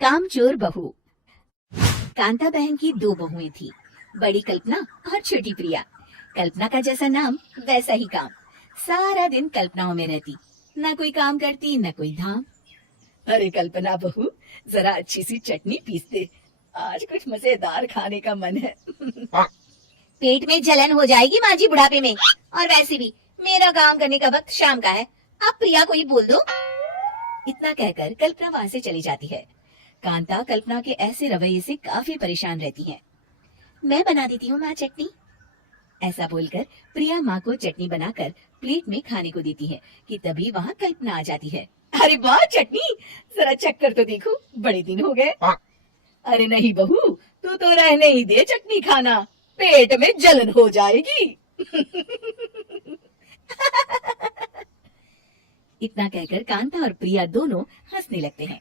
कामचोर बहू। कांता बहन की दो बहुएं थी, बड़ी कल्पना और छोटी प्रिया। कल्पना का जैसा नाम वैसा ही काम। सारा दिन कल्पनाओं में रहती, न कोई काम करती न कोई धाम। अरे कल्पना बहू, जरा अच्छी सी चटनी पीस दे, आज कुछ मजेदार खाने का मन है। पेट में जलन हो जाएगी माँ जी बुढ़ापे में, और वैसे भी मेरा काम करने का वक्त शाम का है, आप प्रिया को ही बोल दो। इतना कहकर कल्पना वहां से चली जाती है। कांता कल्पना के ऐसे रवैये से काफी परेशान रहती है। मैं बना देती हूँ माँ चटनी, ऐसा बोलकर प्रिया माँ को चटनी बनाकर प्लेट में खाने को देती है कि तभी वहाँ कल्पना आ जाती है। अरे वाह चटनी, जरा चक्कर तो देखो, बड़े दिन हो गए। अरे नहीं बहू, तू तो रहने ही दे चटनी खाना, पेट में जलन हो जाएगी। इतना कहकर कांता और प्रिया दोनों हंसने लगते हैं।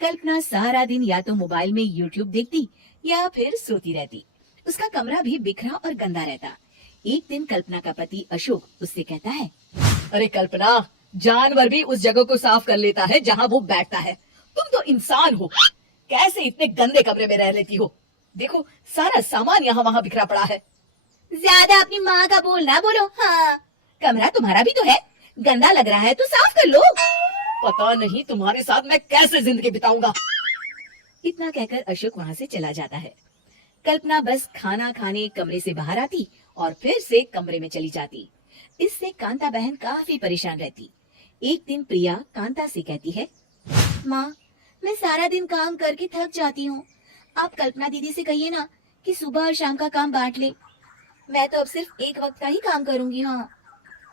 कल्पना सारा दिन या तो मोबाइल में यूट्यूब देखती या फिर सोती रहती। उसका कमरा भी बिखरा और गंदा रहता। एक दिन कल्पना का पति अशोक उससे कहता है, अरे कल्पना, जानवर भी उस जगह को साफ कर लेता है जहाँ वो बैठता है, तुम तो इंसान हो, कैसे इतने गंदे कमरे में रह लेती हो? देखो सारा सामान यहाँ वहाँ बिखरा पड़ा है। ज्यादा अपनी माँ का बोल ना बोलो। हाँ, कमरा तुम्हारा भी तो है, गंदा लग रहा है तो साफ कर लो। पता नहीं तुम्हारे साथ मैं कैसे जिंदगी बिताऊंगा। इतना कहकर अशोक वहाँ से चला जाता है। कल्पना बस खाना खाने कमरे से बाहर आती और फिर से कमरे में चली जाती। इससे कांता बहन काफी परेशान रहती। एक दिन प्रिया कांता से कहती है, माँ, मैं सारा दिन काम करके थक जाती हूँ, आप कल्पना दीदी से कहिए ना कि सुबह और शाम का काम बांट ले। मैं तो अब सिर्फ एक वक्त का ही काम करूँगी। हाँ।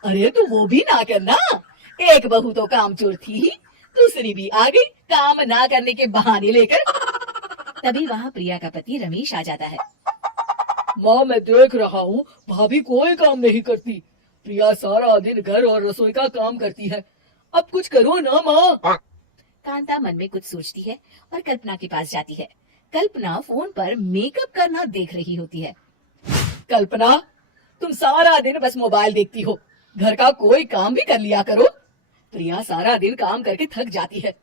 अरे तू वो भी ना करना, एक बहू तो कामचोर थी ही, दूसरी भी आ गई काम ना करने के बहाने लेकर। तभी वहाँ प्रिया का पति रमेश आ जाता है। माँ मैं देख रहा हूँ भाभी कोई काम नहीं करती, प्रिया सारा दिन घर और रसोई का काम करती है, अब कुछ करो ना माँ। कांता मन में कुछ सोचती है और कल्पना के पास जाती है। कल्पना फोन पर मेकअप करना देख रही होती है। कल्पना, तुम सारा दिन बस मोबाइल देखती हो, घर का कोई काम भी कर लिया करो। प्रिया सारा दिन काम करके थक जाती है,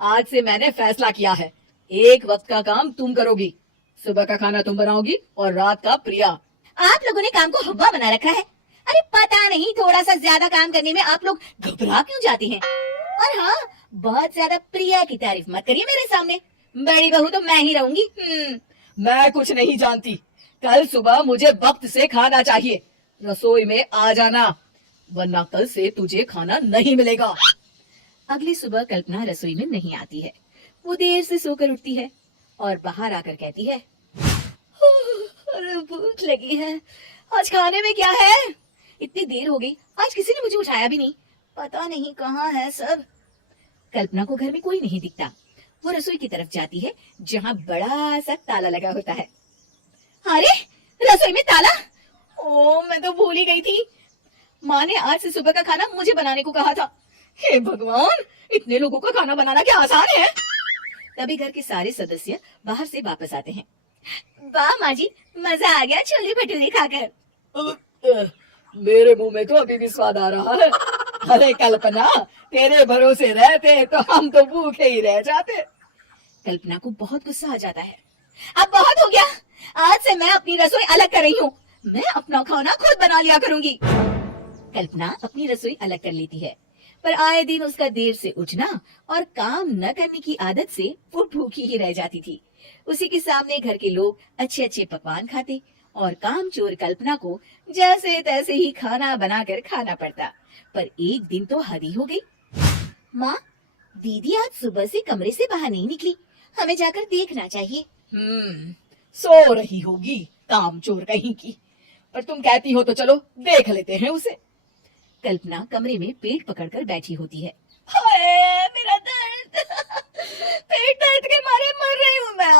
आज से मैंने फैसला किया है, एक वक्त का काम तुम करोगी, सुबह का खाना तुम बनाओगी और रात का प्रिया। आप लोगों ने काम को हवा बना रखा है। अरे पता नहीं थोड़ा सा ज्यादा काम करने में आप लोग घबरा क्यों जाती हैं? और हाँ, बहुत ज्यादा प्रिया की तारीफ मत करिए मेरे सामने, बड़ी बहू तो मैं ही रहूंगी। मैं कुछ नहीं जानती, कल सुबह मुझे वक्त से खाना चाहिए, रसोई में आ जाना, वरना कल से तुझे खाना नहीं मिलेगा। अगली सुबह कल्पना रसोई में नहीं आती है। वो देर से सोकर उठती है और बाहर आकर कहती है, अरे भूख लगी है, आज खाने में क्या है? इतनी देर हो गई, आज किसी ने मुझे उठाया भी नहीं, पता नहीं कहाँ है सब। कल्पना को घर में कोई नहीं दिखता। वो रसोई की तरफ जाती है जहाँ बड़ा सा ताला लगा होता है। अरे रसोई में ताला! ओ मैं तो भूल ही गई थी, माँ ने आज से सुबह का खाना मुझे बनाने को कहा था। हे भगवान, इतने लोगों का खाना बनाना क्या आसान है? तभी घर के सारे सदस्य बाहर से वापस आते हैं। वाह माँ जी, मजा आ गया छोले भटूरे खाकर। मेरे मुंह में तो अभी भी स्वाद आ रहा है। अरे कल्पना, तेरे भरोसे रहते तो हम तो भूखे ही रह जाते। कल्पना को बहुत गुस्सा आ जाता है। अब बहुत हो गया, आज से मैं अपनी रसोई अलग कर रही हूँ, मैं अपना खाना खुद बना लिया करूंगी। कल्पना अपनी रसोई अलग कर लेती है, पर आए दिन उसका देर से उठना और काम न करने की आदत से वो भूखी ही रह जाती थी। उसी के सामने घर के लोग अच्छे अच्छे पकवान खाते और कामचोर कल्पना को जैसे तैसे ही खाना बनाकर खाना पड़ता। पर एक दिन तो हद ही हो गई। माँ, दीदी आज सुबह से कमरे से बाहर नहीं निकली, हमें जाकर देखना चाहिए। सो रही होगी कामचोर कहीं की, पर तुम कहती हो तो चलो देख लेते हैं उसे। कल्पना कमरे में पेट पकड़कर बैठी होती है। हाय मेरा दर्द, पेट दर्द के मारे मर रही हूँ मैं।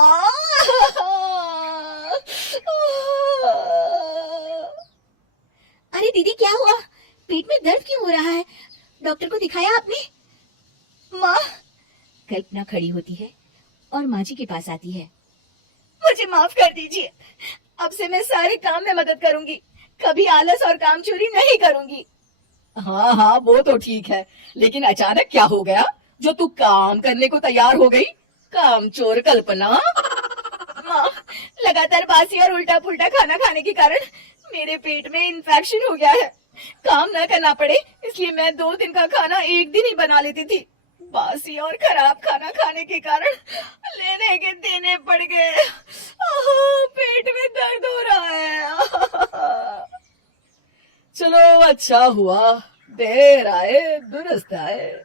अरे दीदी क्या हुआ, पेट में दर्द क्यों हो रहा है? डॉक्टर को दिखाया आपने? माँ, कल्पना खड़ी होती है और माँ जी के पास आती है। मुझे माफ कर दीजिए, अब से मैं सारे काम में मदद करूंगी, कभी आलस और काम चोरी नहीं करूंगी। हाँ हाँ वो तो ठीक है, लेकिन अचानक क्या हो गया जो तू काम करने को तैयार हो गई? कामचोर कल्पना। माँ, लगातार बासी और उल्टा पुल्टा खाना खाने के कारण मेरे पेट में इन्फेक्शन हो गया है। काम न करना पड़े इसलिए मैं 2 दिन का खाना एक दिन ही बना लेती थी। बासी और खराब खाना खाने के कारण लेने के देने पड़ गए। पेट में दर्द हो रहा है। चलो अच्छा हुआ, देर आए दुरुस्त आए।